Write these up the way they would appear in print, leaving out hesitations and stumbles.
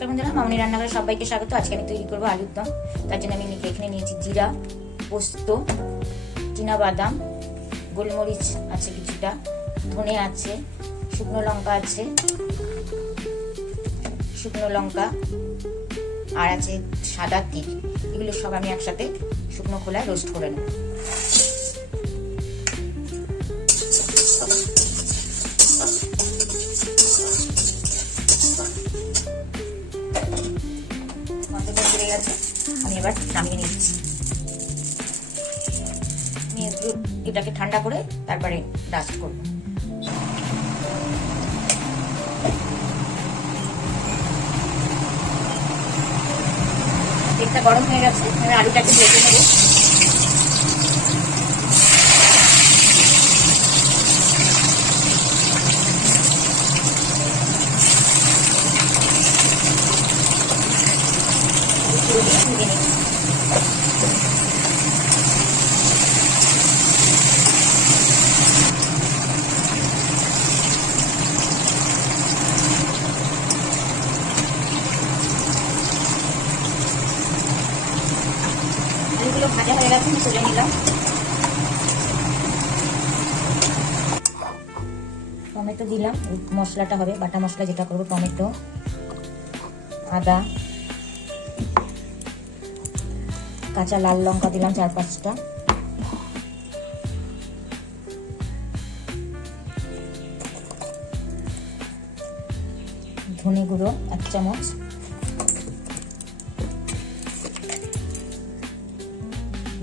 নমস্কার বন্ধুরা, মামনি রান্নাঘরে সবাইকে স্বাগত। আজকে আমি তৈরি করবো আলুর দম। তার জন্য আমি এখানে নিয়েছি জিরা, পোস্ত, বাদাম, গোলমরিচ আছে কিছুটা, ধনে আছে, শুকনো লঙ্কা আর আছে সাদা তিল। এগুলো সব আমি একসাথে শুকনো খোলায় রোস্ট করে নেব। আমি এবার নামিয়ে নিচ্ছি। আমি এটাকে ঠান্ডা করে তারপরে ডাস্ট করব। তেলটা গরম হয়ে গেছে, আমি আলুটাকে ভেজে নেব। আলুগুলো ভাজা হয়ে গেছে, আমি তুলে নিলাম। টমেটো দিলাম, মশলাটা হবে বাটা মশলা যেটা করবো। টমেটো, আদা, কাঁচা লাল লঙ্কা দিলাম 4-5টা, ধনে গুঁড়ো 1 চামচ,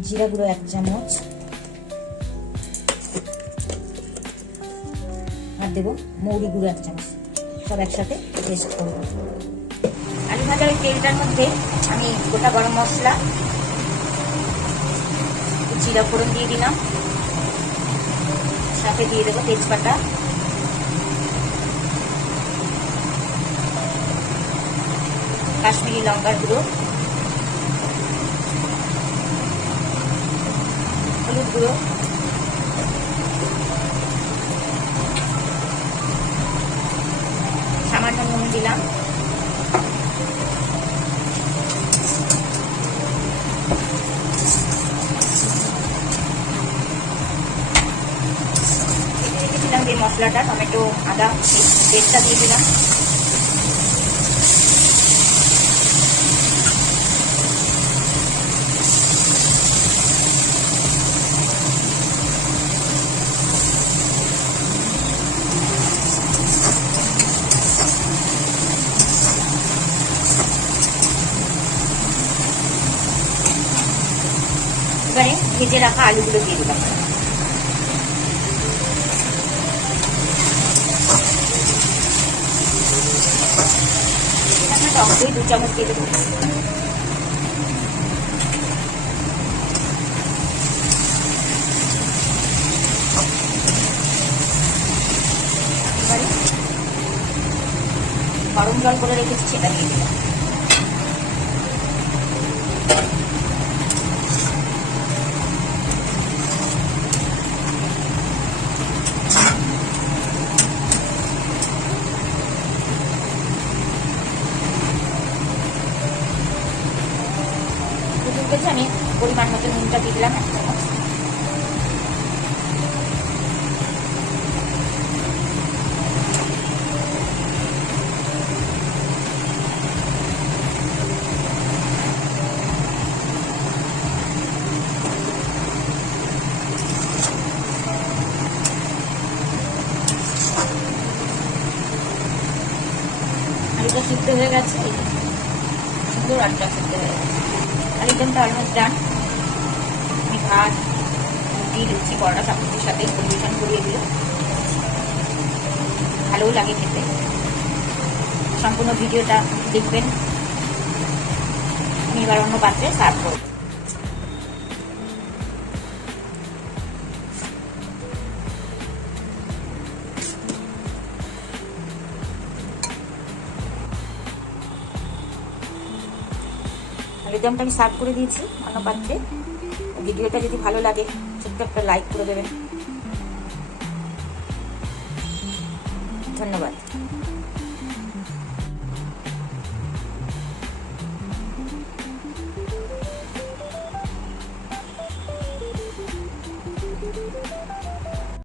জিরা গুঁড়ো 1 চামচ, আর দেবো মৌরি গুঁড়ো 1 চামচ। সব একসাথে পেস্ট করবো। আলু ভাজার ওই তেলটার মধ্যে আমি গোটা গরম মশলা, জিরা ফোড়ন দিয়ে দিলাম, সাথে দিয়ে দেবো তেজপাতা, কাশ্মীরি লঙ্কার গুঁড়ো, হলুদ গুঁড়ো, সামান্য নুন দিলাম, রেখেছিলাম যে মশলাটা, টমেটো আদা পেস্টটা দিয়ে দিলাম। এবারে ভেজে রাখা আলুগুলো দিয়ে দিলাম। টক দই 2 চামচ দিয়ে দেবো। এবারে গরম জল করে রেখেছি, সেটা দিয়ে দিলাম। আমি পরিমাণ মতো নুনটা দিয়ে দিলাম 1 চামচ। আলুটা সিদ্ধ হয়ে গেছে, সুন্দর আলুটা সিদ্ধ হয়ে গেছে। আলুদমটা অলমোস্ট ডান। আমি ভাত, রুটি, লুচি, পরোটা সব কিছুর সাথে পরিবেশন করিয়ে দিল। ভালোও লাগে খেতে। সম্পূর্ণ ভিডিওটা দেখবেন। আমি এবার অন্য পাত্রে সার্ভ করব। আলুদমটা আমি সার্ভ করে দিয়েছি অন্য পাত্রে। ভিডিওটা যদি ভালো লাগে ছোট্ট একটা লাইক করে দেবেন। ধন্যবাদ।